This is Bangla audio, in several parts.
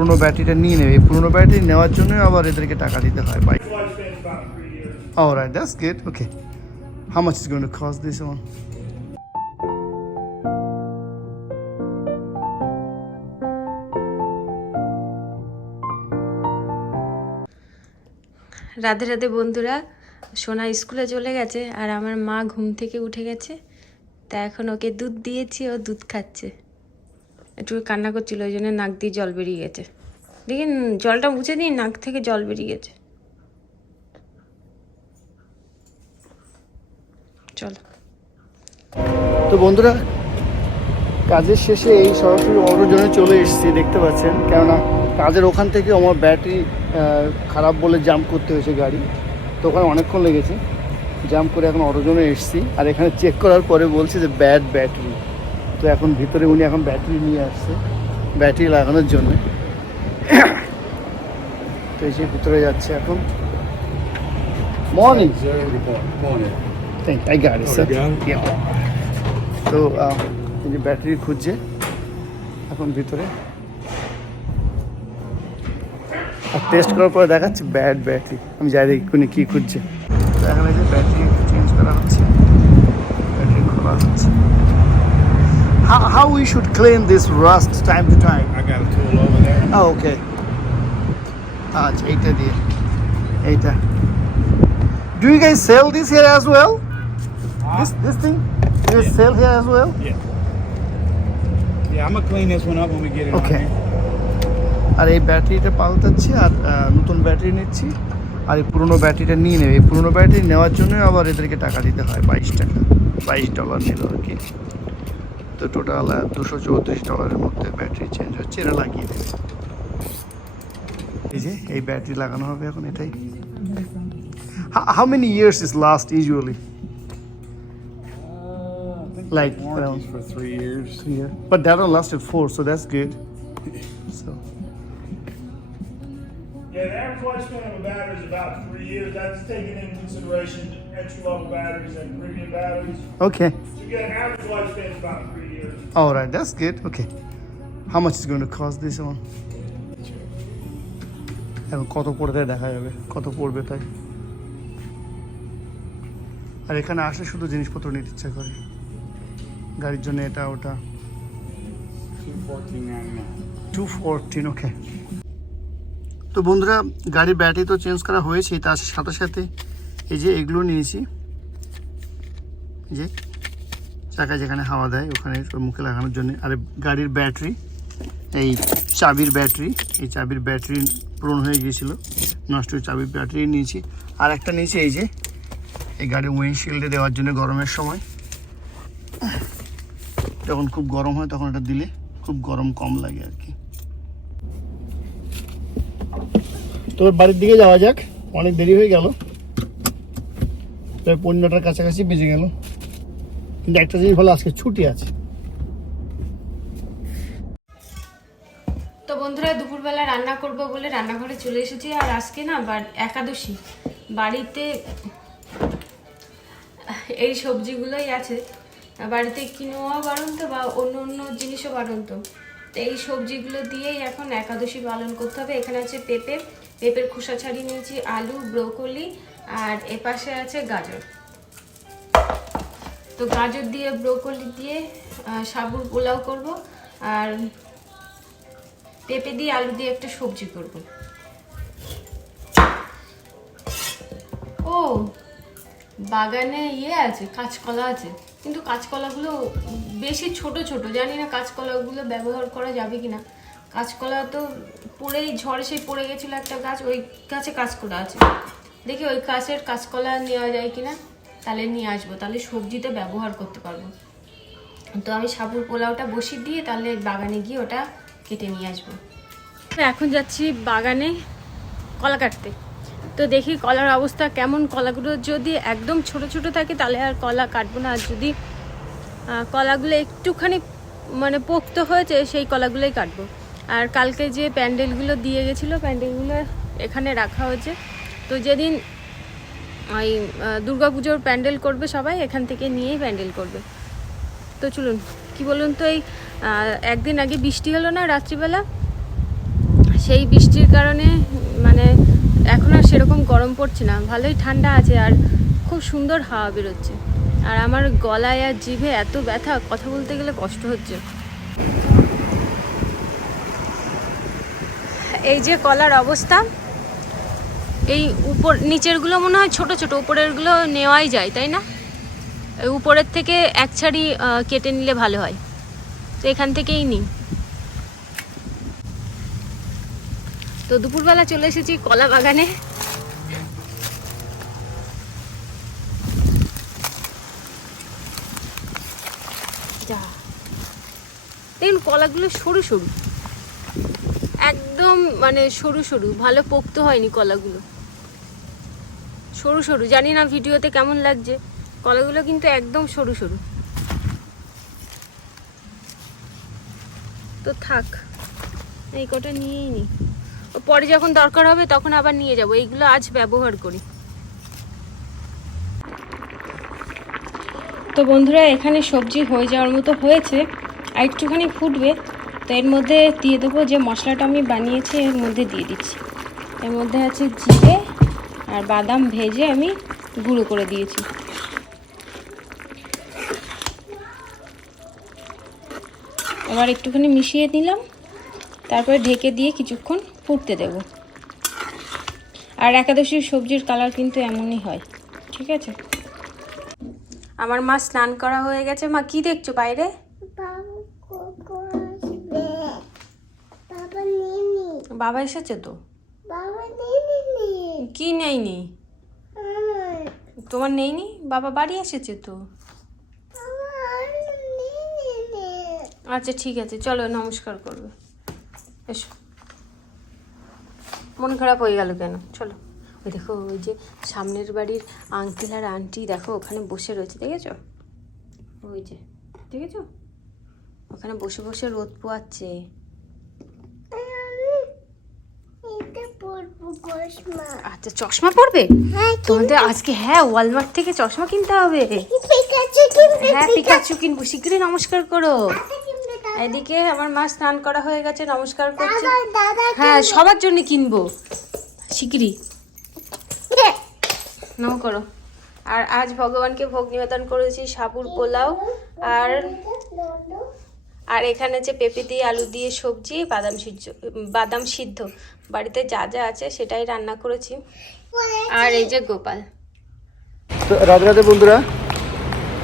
পুরনো ব্যাটারিটা নিয়ে নেবে এই পুরনো ব্যাটারি নেওয়ার জন্য আবার এদেরকে টাকা দিতে হয় bike years. All right, that's good. Okay. How much is going to cost Radhe Radhe বন্ধুরা সোনা স্কুলে চলে গেছে আর আমার মা ঘুম থেকে উঠে গেছে তা এখন ওকে দুধ দিয়েছি ও দুধ খাচ্ছে একটু কান্না করছিল, ওই জন্য নাক দিয়ে জল বেরিয়ে গেছে। দেখেন জলটা মুছে দিই, নাক থেকে জল বেরিয়ে গেছে। চলো। তো বন্ধুরা, কাজের শেষে এই সরাসরি অটোজনে চলে এসেছি, দেখতে পাচ্ছেন। কেননা, কাজের ওখান থেকে আমার ব্যাটারি খারাপ বলে জাম্প করতে হয়েছে গাড়ি। তো ওখানে অনেকক্ষণ লেগেছে। জাম্প করে এখন অটোজনে এসেছি। আর এখানে চেক করার পরে বলছে যে ব্যাড ব্যাটারি তো এখন ভিতরে উনি এখন ব্যাটারি নিয়ে আসছে ব্যাটারি লাগানোর জন্য। তো এই যে ভিতরে যাচ্ছে এখন। মর্নিং. থ্যাংক আই গাড়ি স্যার তো এই যে ব্যাটারি খুঁজছে এখন ভিতরে। আর টেস্ট করার পরে দেখাচ্ছে ব্যাড ব্যাটারি আমি যাই দেখি কোনে কী খুঁজছে। তো এখন এই যে ব্যাটারি চেঞ্জ করা হচ্ছে। ব্যাটারি খোলা হচ্ছে। How, how we should clean this rust time to time? I got a tool over there. Oh, okay. আচ্ছা এইটা দিয়ে এইটা Do you guys sell this here as well? This this thing? Do you Yeah. sell here as well? Yeah. Yeah, I'm gonna clean this one up when we get it Okay. আর এই ব্যাটারিটা পাল্টাচ্ছি আর নতুন ব্যাটারি নিচ্ছি আর এই পুরনো ব্যাটারিটা নিয়ে নেবে এই পুরনো ব্যাটারি নেওয়ার জন্য আবার এদেরকে টাকা দিতে হয় বাইশ টাকা বাইশ ডলার নিল আর কি তো টোটাল দুশো চৌত্রিশ ডলারের মধ্যে ব্যাটারি চেঞ্জ হচ্ছে এটা লাগিয়ে দেবে এই যে এই ব্যাটারি লাগানো হবে এখন এটাই how many years is last usually Uh, I think Like, the warranty's um, for three years. Yeah, but that one lasted four, so that's good. So Yeah, the average lifespan of a battery is about three years. That's taking into consideration entry level batteries and premium batteries. okay, All right, that's good. Okay, how much is going to cost this one? এখন কত পড়তে দেখা যাবে কত পড়বে তাই আর এখানে আসলে শুধু জিনিসপত্র নিতে ইচ্ছা করে গাড়ির জন্য এটা ওটা. টু ফোরটিন ওকে তো বন্ধুরা গাড়ির ব্যাটারি তো চেঞ্জ করা হয়েছে তার সাথে সাথে এই যে এগুলো নিয়েছি যে চাকা যেখানে হাওয়া দেয়, ওখানে মুখে লাগানোর জন্য। আর গাড়ির ব্যাটারি, এই চাবির ব্যাটারি, এই চাবির ব্যাটারি পূরণ হয়ে গিয়েছিল। নষ্ট চাবির ব্যাটারি নিয়েছি। আর একটা নিয়েছি এই যে, এই গাড়ির উইন্ডশিল্ডে দেওয়ার জন্য গরমের সময়। যখন খুব গরম হয়, তখন এটা দিলে খুব গরম কম লাগে আর কি। তবে বাড়ির দিকে যাওয়া যাক, অনেক দেরি হয়ে গেল। প্রায় পনেরোটার কাছাকাছি বেজে গেল। কিন্তু একটা জিনিস ভালো আজকে ছুটি আছে। তো বন্ধুরা, দুপুরবেলা রান্না করব বলে রান্নাঘরে চলে এসেছি, আর আজকে না একাদশী। বাড়িতে এই সবজিগুলোই আছে। বাড়িতে কিনোয়া বাড়ন্ত বা অন্য অন্য জিনিসও বাড়ন্ত। তো এই সবজিগুলো দিয়েই এখন একাদশী পালন করতে হবে। এখানে আছে পেঁপে, পেঁপের খোসা ছাড়িয়ে নিয়েছি, আলু, ব্রোকলি, আর এপাশে আছে গাজর। তো গাজর দিয়ে, ব্রোকলি দিয়ে সাবুর পোলাও করব আর পেঁপে দিয়ে আলু দিয়ে একটা সবজি করব। ও, বাগানে ইয়ে আছে, কাঁচকলা আছে। কিন্তু কাঁচকলাগুলো বেশি ছোট ছোট, জানি না কাঁচকলাগুলো ব্যবহার করা যাবে কি না কাঁচকলা তো পড়েই, ঝড়ে সেই পড়ে গেছিল একটা গাছ, ওই গাছে কাঁচকলা আছে। দেখি ওই গাছের কাঁচকলা নেওয়া যায় কিনা। তাহলে নিয়ে আসব তাহলে সবজিতে ব্যবহার করতে পারব। তো আমি সাবুর পোলাওটা বসিয়ে দিয়ে তাহলে বাগানে গিয়ে ওটা কেটে নিয়ে আসব। এখন যাচ্ছি বাগানে কলা কাটতে। তো দেখি কলার অবস্থা কেমন? কলাগুলো যদি একদম ছোট ছোট থাকে তাহলে আর কলা কাটবো না। আর যদি কলাগুলো একটুখানি মানে পোক্ত হয়েছে সেই কলাগুলোই কাটবো। আর কালকে যে প্যান্ডেলগুলো দিয়ে গেছিল, প্যান্ডেলগুলো এখানে রাখা হয়েছে। তো যেদিন ওই দুর্গা পুজোর প্যান্ডেল করবে সবাই, এখান থেকে নিয়েই প্যান্ডেল করবে। তো চলুন, কি বলুন তো এই একদিন আগে বৃষ্টি হলো না রাত্রিবেলা? সেই বৃষ্টির কারণে মানে এখন আর সেরকম গরম পড়ছে না। ভালোই ঠান্ডা আছে আর খুব সুন্দর হাওয়া বেরোচ্ছে। আর আমার গলায় আর জিভে এত ব্যথা, কথা বলতে গেলে কষ্ট হচ্ছে। এই যে কলার অবস্থা এই উপর, নিচেরগুলো মনে হয় ছোট ছোট, উপরেরগুলো নেওয়াই যায়, তাই না? উপরের থেকে এক ছাড়ি কেটে নিলে ভালো হয়। তো এখান থেকেই নিই। তো দুপুরবেলা চলে এসেছি কলা বাগানে। দেখুন, কলাগুলো সরু সরু। একদম মানে সরু সরু, ভালো পোক্ত হয়নি কলাগুলো। সরু সরু। জানি না ভিডিওতে কেমন লাগছে। কলাগুলো কিন্তু একদম সরু সরু। তো থাক, এই কটা নিয়েই নি। পরে যখন দরকার হবে তখন আবার নিয়ে যাব। এইগুলো আজ ব্যবহার করি। তো বন্ধুরা, এখানে সবজি হয়ে যাওয়ার মতো হয়েছে। আর একটুখানি ফুটবে। তো এর মধ্যে দিয়ে দেবো যে মশলাটা আমি বানিয়েছি, এর মধ্যে দিয়ে দিচ্ছি। এর মধ্যে আছে জিরে আর বাদাম ভেজে আমি গুঁড়ো করে দিয়েছি। এবার একটুখানি মিশিয়ে দিলাম তারপরে ঢেকে দিয়ে কিছুক্ষণ ফুটতে দেব। আর একাদশীর সবজির কালার কিন্তু এমনই হয় ঠিক আছে? আমার মা স্নান করা হয়ে গেছে। মা কি দেখছ বাইরে? বাবু এসেছে তো? কি আমার তোমার নেইনি বাবা বাড়ি এসেছে তো? আচ্ছা ঠিক আছে, চলো, নমস্কার করবে। এসো। মন খারাপ হয়ে গেল কেন? চলো। ওই দেখো, ওই যে সামনের বাড়ির আঙ্কেল আর আন্টি দেখো, ওখানে বসে রয়েছে, দেখেছ? ওই যে, দেখেছ? ওখানে বসে বসে রোদ পোয়াচ্ছে আমি এটা পড়ব চশমা আচ্ছা চশমা পরবে? হ্যাঁ তোমাদের আজকে হ্যাঁ ওয়ালমার্ট থেকে চশমা কিনতে হবে। হ্যাঁ পিকাচু কিনবো শীঘ্রই নমস্কার করো। এদিকে আমার মা স্নান করা হয়ে গেছে নমস্কার করছে। হ্যাঁ সবার জন্য কিনবো। শিগগিরই। নাও করো। আর আজ ভগবানকে ভোগ নিবেদন করেছি সাবুর পোলাও আর আর এখানে যে পেঁপে দিয়ে আলু দিয়ে সবজি বাদাম সিদ্ধ বাদাম সিদ্ধ। বাড়িতে যা যা আছে সেটাই রান্না করেছি। আর এই যে গোপাল। তো রাধে রাধে বন্ধুরা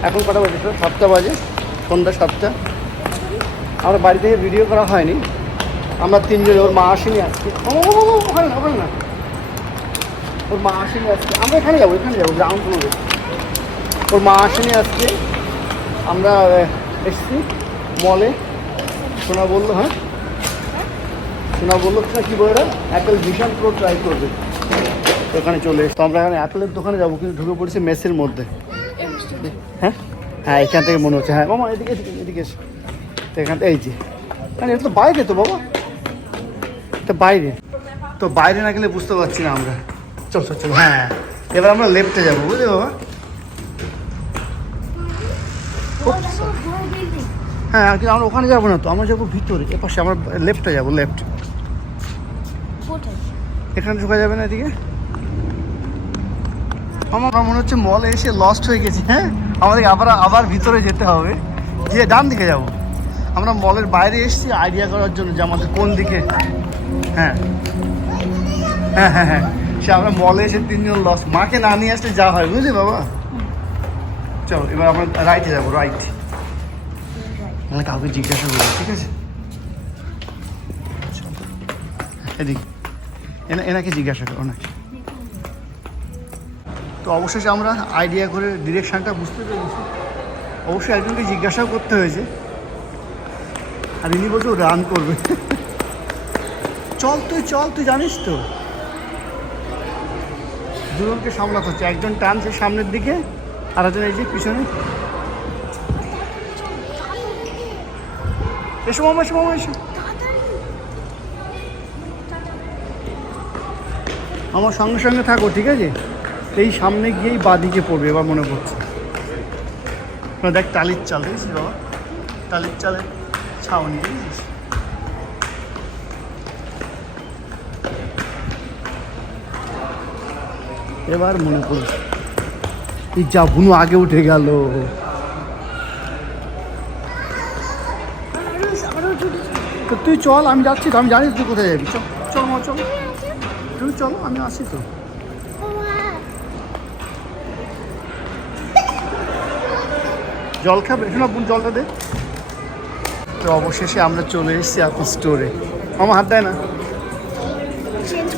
এখন কটা বাজে তো সাতটা বাজে সন্ধ্যা সাতটা। আমার বাড়ি থেকে ভিডিও করা হয়নি। আমরা তিনজন ওর মা আসেনি আজকে। ওখানে না ওখানে না। ওর মা আসেনি আজকে। আমরা এখানে যাব এখানে যাব গ্রাউন্ড ফ্লোরে ওর মা আসেনি আজকে। আমরা এসছি। মলে সোনা বলল হ্যাঁ? সোনা বলল না কি বলে? অ্যাপেল ভিশন প্রো ট্রাই করবে। দোকানে চলে এসে। তো আমরা এখন অ্যাপেলের দোকানে যাব কিন্তু ঢুকে পড়েছি মেসের মধ্যে। হ্যাঁ? হ্যাঁ এখান থেকে মনে হচ্ছে। হ্যাঁ মামা এদিকে এদিকে এসে। তো এখান থেকে এই যে। মানে এটা তো বাইরে তো বাবা। এটা বাইরে। তো বাইরে না গেলে বুঝতে পারছি না আমরা। চল চল চল হ্যাঁ। এবার আমরা লেফটে যাব বুঝলি বাবা? হ্যাঁ কিন্তু আমরা ওখানে যাব না তো। আমরা যাব ভিতরে এপাশে। আমরা লেফটে যাব লেফট এখানে ঢোকা যাবে না এদিকে? আমার মনে হচ্ছে মলে এসে লস্ট হয়ে গেছি হ্যাঁ? আমাদের আবার আবার ভিতরে যেতে হবে। যে ডান দিকে যাব। আমরা মলের বাইরে এসেছি আইডিয়া করার জন্য যে আমাদের কোন দিকে হ্যাঁ। হ্যাঁ হ্যাঁ হ্যাঁ। সে আমরা মলে এসে তিনজন লস মাকে না নিয়ে আসলে যা হয়, বুঝলি বাবা? চলো, এবার আমরা রাইটে যাব রাইট মানে কাউকে জিজ্ঞাসা করব ঠিক আছে? এদিকে। এনা, এনাকে জিজ্ঞাসা করো ওনাকে তো অবশেষে আমরা আইডিয়া করে ডিরেকশানটা বুঝতে পেরেছি। অবশ্যই একজনকে জিজ্ঞাসাও করতে হয়েছে। আর ইনি বলছে রান করবে। চল তুই চল, তুই জানিস তো? দুজনকে সামলাতে হচ্ছে। একজন টানছে সামনের দিকে আর একজন এই যে পিছনে। এসো মামা এসো মামা, এসো। আমার সঙ্গে সঙ্গে থাকো ঠিক আছে? এই সামনে গিয়েই বাদিকে পড়বে এবার মনে পড়ছে। দেখ টালির চাল দেখেছিস বাবা? টালির চালের ছাউনি দিয়েছিস এবার মনে পড়ছে এই যা বুনু আগে উঠে গেল। তো তুই চল আমি যাচ্ছি তো আমি জানিস তুই কোথায় যাবি? চল চল চল। তুই চলো আমি আসি তো। জল খাবে? শোনা বোন জলটা দে। তো অবশেষে আমরা চলে এসেছি এখন স্টোরে আমার হাত দেয় না? চেঞ্জ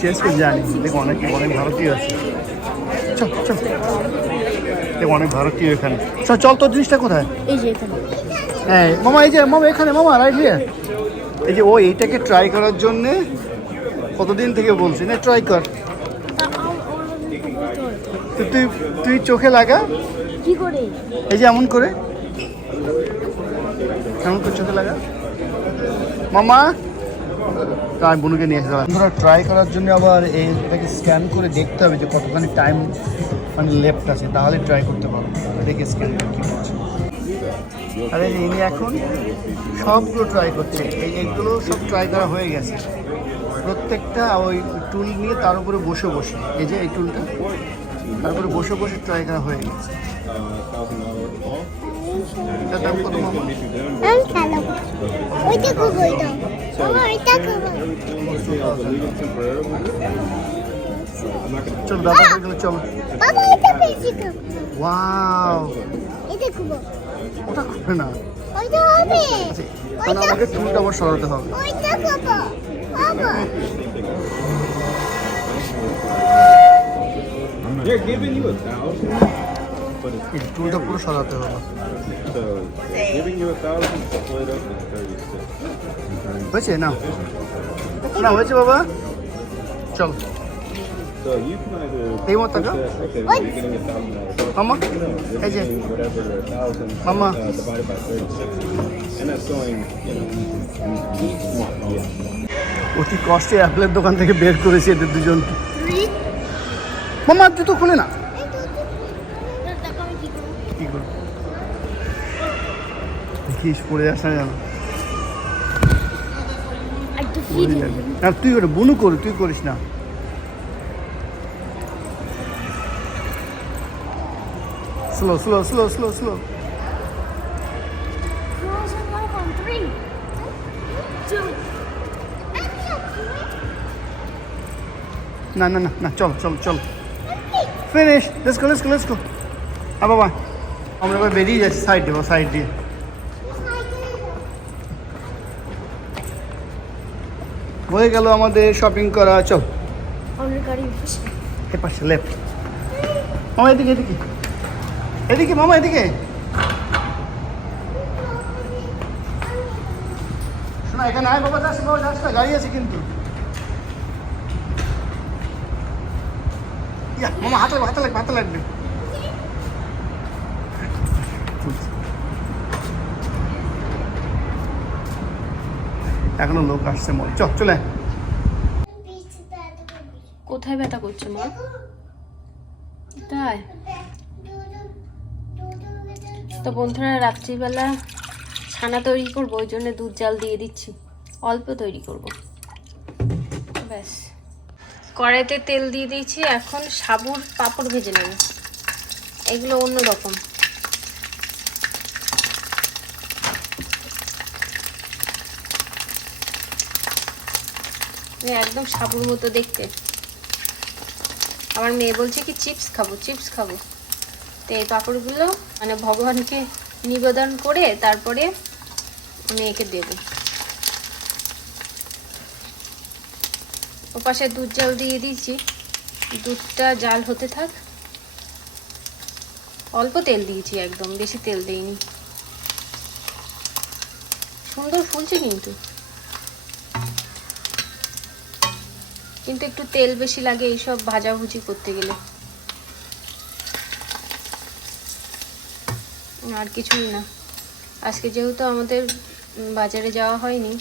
চেঞ্জ করে জানি দেখো অনেক অনেক ভারতীয় আছে। চল চল। দেখো অনেক ভারতীয় এখানে। চল চল তোর জিনিসটা কোথায়? এই যে এখানে। হ্যাঁ মামা এই যে মামা এখানে মামা রাইট হিয়ার এই যে ও এইটাকে ট্রাই করার জন্যে কতদিন থেকে বলছি? না ট্রাই কর। তো তুই তুই চোখে লাগা। কি করে? এই যে এমন করে। এমন করে চোখে লাগা। মামা। তো আমি বনুকে নিয়ে এসে ধরো ট্রাই করার জন্য আবার এইটাকে স্ক্যান করে দেখতে হবে যে কতখানি টাইম মানে লেফট আছে। তাহলে ট্রাই করতে পারো দেখে স্ক্যান করে কী করছে। আরে ইনি এখন সবগুলো ট্রাই করছে। এই এইগুলো সব ট্রাই করা হয়ে গেছে। প্রত্যেকটা ওই টুল নিয়ে তার উপরে বসে বসে। এই যে এই টুলটা তারপরে বসে বসে ট্রাই করা হয়ে গেছে। এটার দাম কত মামা? চলো দাদা গেলে চলো। ওয়াও। ওটা না। আচ্ছা তাহলে আমাকে টুলটা আবার সরাতে হবে। They're giving you a thousand, but it's এই পুরো সরাতে হবে so they're giving you a thousand, split up to thirty-six. হয়েছে না না হয়েছে বাবা চল So you can either এই মত টাকা okay, well, you're getting a thousand dollars. মামা এই যে Getting whatever a thousand Mama. uh, divided by thirty-six, and that's showing you know. each month. Yeah. অতি কষ্টে অ্যাপেলের দোকান থেকে বের করেছি এদের দুজনকে। মামা, জুতো খুলে না। কি করব? দেখিস, পড়ে আসা যেন। না তুই করে বুনু করি, তুই করিস না। Slow slow slow slow slow না না না না চল চল চল। Finish let's go let's go let's go আ বাবা আমরা এবার বেরিয়ে যাচ্ছি সাইড দেবো সাইড দিয়ে। হয়ে গেল আমাদের শপিং করা চল। আমাদের গাড়ি বসে এ পাশে লেফট মামা এদিকে এদিকে। এদিকে মামা এদিকে। শোনা এখানে আয় বাবা যাস বাবা যাস না গাড়ি আছে কিন্তু। এখনও লোক আসছে মনে চল চলে কোথায় ব্যথা করছে মা তাই তো বন্ধুরা, রাত্রিবেলা ছানা তৈরি করব, ওই জন্য দুধ জাল দিয়ে দিচ্ছি। অল্প তৈরি করব। কড়াইতে তেল দিয়ে দিয়েছি, এখন সাবুর পাঁপড় ভেজে নেব। এগুলো অন্য রকম। একদম সাবুর মতো দেখতে। আমার মেয়ে বলছে কি, চিপস খাব চিপস খাব। তো এই পাঁপড়গুলো মানে ভগবানকে নিবেদন করে তারপরে মেয়েকে দেব। ও পাশে দুধ জাল দিয়ে দিয়েছি। দুধটা জাল হতে থাক। অল্প তেল দিয়েছি একদম, বেশি তেল দিইনি। সুন্দর ফুলছে কিন্তু। কিন্তু একটু তেল বেশি লাগে এইসব ভাজাভুজি করতে গেলে। আর কিছুই না। আজকে যেহেতু আমাদের বাজারে যাওয়া হয়নি,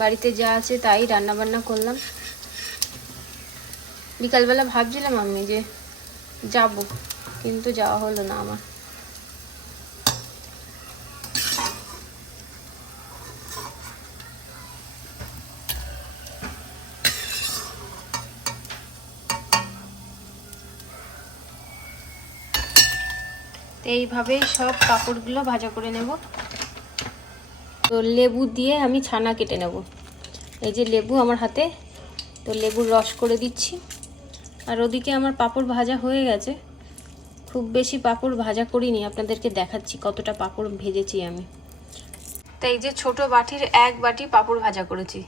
বাড়িতে যা আছে তাই রান্না বান্না করলাম। বিকালবেলা ভাবছিলাম আমি যে যাব, কিন্তু যাওয়া হলো না আমার। তো এইভাবেই সব কাপড়গুলো ভাজা করে নেব। তো লেবু দিয়ে আমি ছানা কেটে নেব। এই যে লেবু আমার হাতে, তো লেবুর রস করে দিচ্ছি। আর ওদিকে আমার পাঁপড় ভাজা হয়ে গেছে। খুব বেশি পাঁপড় ভাজা করিনি, আপনাদেরকে দেখাচ্ছি কতটা পাঁপড় ভেজেছি আমি। তো এই যে ছোট বাটির এক বাটি পাঁপড় ভাজা করেছি।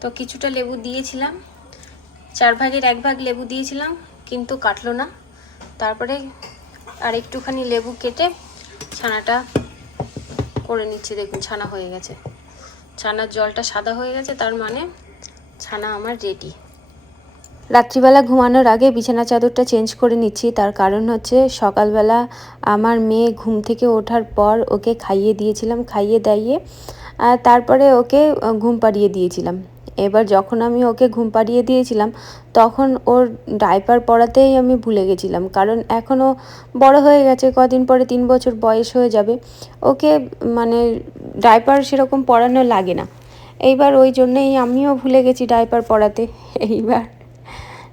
তো কিছুটা লেবু দিয়েছিলাম, চার ভাগের এক ভাগ লেবু দিয়েছিলাম, কিন্তু কাটলো না। তারপরে আর একটুখানি লেবু কেটে ছানাটা করে নিচ্ছি, দেখুন ছানা হয়ে গেছে। ছানার জলটা সাদা হয়ে গেছে, তার মানে ছানা আমার রেডি রাত্রিবেলা ঘুমানোর আগে বিছানা চাদরটা চেঞ্জ করে নিচ্ছি, তার কারণ হচ্ছে সকালবেলা আমার মেয়ে ঘুম থেকে ওঠার পর ওকে খাইয়ে দিয়েছিলাম, খাইয়ে দাইয়ে তারপরে ওকে ঘুম পাড়িয়ে দিয়েছিলাম। এবার যখন আমি ওকে ঘুম পাড়িয়ে দিয়েছিলাম, তখন ওর ডাইপার পরাতেই আমি ভুলে গেছিলাম, কারণ এখনও বড় হয়ে গেছে, কদিন পরে তিন বছর বয়স হয়ে যাবে, ওকে মানে ডাইপার সেরকম পরানো লাগে না। এইবার ওই জন্যেই আমিও ভুলে গেছি ডাইপার পরাতে। এইবার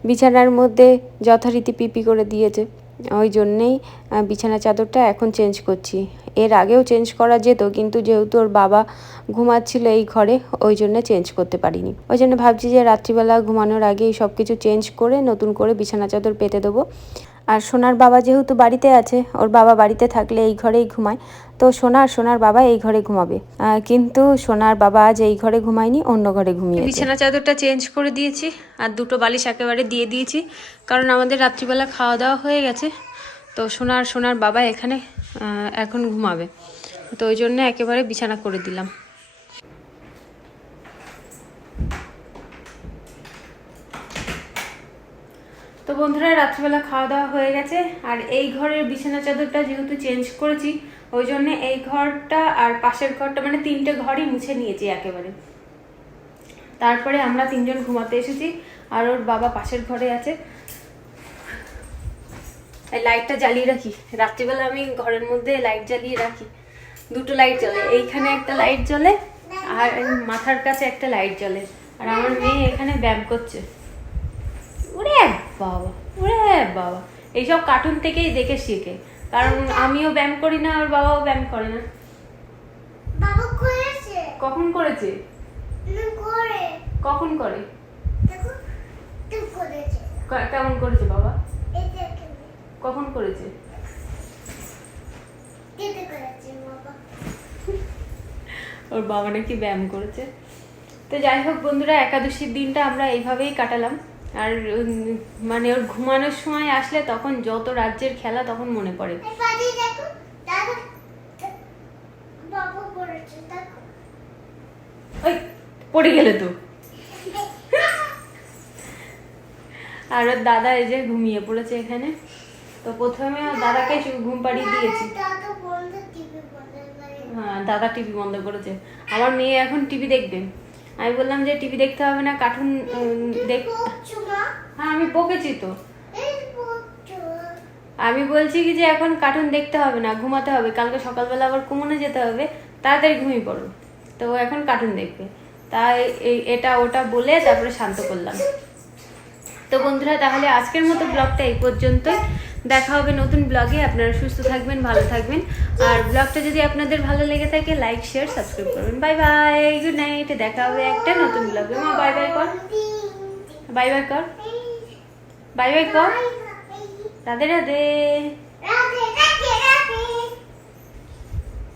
বিছানার মধ্যে যথারীতি পিপি করে দিয়েছে। ওই জন্যেই বিছানা চাদরটা এখন চেঞ্জ করছি। এর আগেও চেঞ্জ করা যেত, কিন্তু যেহেতু ওর বাবা ঘুমাচ্ছিল এই ঘরে, ওই জন্য চেঞ্জ করতে পারিনি। ওই জন্য ভাবছি যে রাত্রিবেলা ঘুমানোর আগেই সব কিছু চেঞ্জ করে নতুন করে বিছানা চাদর পেতে দেবো। আর সোনার বাবা যেহেতু বাড়িতে আছে ওর বাবা বাড়িতে থাকলে এই ঘরেই ঘুমায়। তো সোনার সোনার বাবা এই ঘরে ঘুমাবে। কিন্তু সোনার বাবা আজ এই ঘরে ঘুমায়নি অন্য ঘরে ঘুমিয়ে বিছানা চাদরটা চেঞ্জ করে দিয়েছি আর দুটো বালিশ একেবারে দিয়ে দিয়েছি কারণ আমাদের রাত্রিবেলা খাওয়া দাওয়া হয়ে গেছে। তো সোনার সোনার বাবা এখানে এখন ঘুমাবে। তো ওই জন্য একেবারে বিছানা করে দিলাম। তো বন্ধুরা, রাত্রিবেলা খাওয়া দাওয়া হয়ে গেছে। আর এই ঘরের বিছানা চাদরটা যেহেতু চেঞ্জ করেছি, ওই জন্য এই ঘরটা আর পাশের ঘরটা মানে তিনটে ঘরই মুছে নিয়েছি একেবারে। তারপরে আমরা তিনজন ঘুমাতে এসেছি, আর ওর বাবা পাশের ঘরে আছে। লাইটটা জ্বালিয়ে রাখি। রাত্রিবেলা আমি ঘরের মধ্যে লাইট জ্বালিয়ে রাখি। দুটো লাইট জ্বলে, এইখানে একটা লাইট জ্বলে, আর মাথার কাছে একটা লাইট জ্বলে। আর আমার মেয়ে এখানে ব্যায়াম করছে। বাবা। ওরে বাবা। এইসব কার্টুন থেকেই দেখে শিখে। কারণ আমিও ব্যায়াম করি না আর বাবাও ব্যায়াম করে না। বাবা করেছে। কখন করেছে? করে। কখন করে? কেমন করেছে। বাবা? কখন করেছে? ওর বাবা নাকি ব্যায়াম করেছে। তো যাই হোক বন্ধুরা একাদশীর দিনটা আমরা এইভাবেই কাটালাম। আর মানে ওর ঘুমানোর সময় আসলে তখন যত রাজ্যের খেলা তখন মনে পড়ে। ওই পড়ে গেলে তো। আর ওর দাদা এই যে ঘুমিয়ে পড়েছে এখানে। তো প্রথমে ওর দাদাকে ঘুম পাড়িয়ে দিয়েছি। হ্যাঁ দাদা টিভি বন্ধ করেছে। আমার মেয়ে এখন টিভি দেখবে। আমি বললাম যে টিভি দেখতে হবে না কার্টুন দেখ হ্যাঁ আমি বকেছি তো। আমি বলছি কি যে এখন কার্টুন দেখতে হবে না ঘুমাতে হবে। কালকে সকালবেলা আবার কুমনে যেতে হবে তাড়াতাড়ি ঘুমিয়ে পড়ো। তো ও এখন কার্টুন দেখবে। তাই এটা ওটা বলে তারপরে শান্ত করলাম। তো বন্ধুরা তাহলে আজকের মতো ব্লগটা এই পর্যন্তই। দেখা হবে নতুন ব্লগে আপনারা সুস্থ থাকবেন, ভালো থাকবেন। আর ব্লগটা যদি আপনাদের ভালো লেগে থাকে লাইক শেয়ার সাবস্ক্রাইব করবেন। বাই বাই গুড নাইট দেখা হবে একটা নতুন ব্লগে মা বাই বাই কর। বাই বাই কর। বাই বাই কর। রাধে রাধে।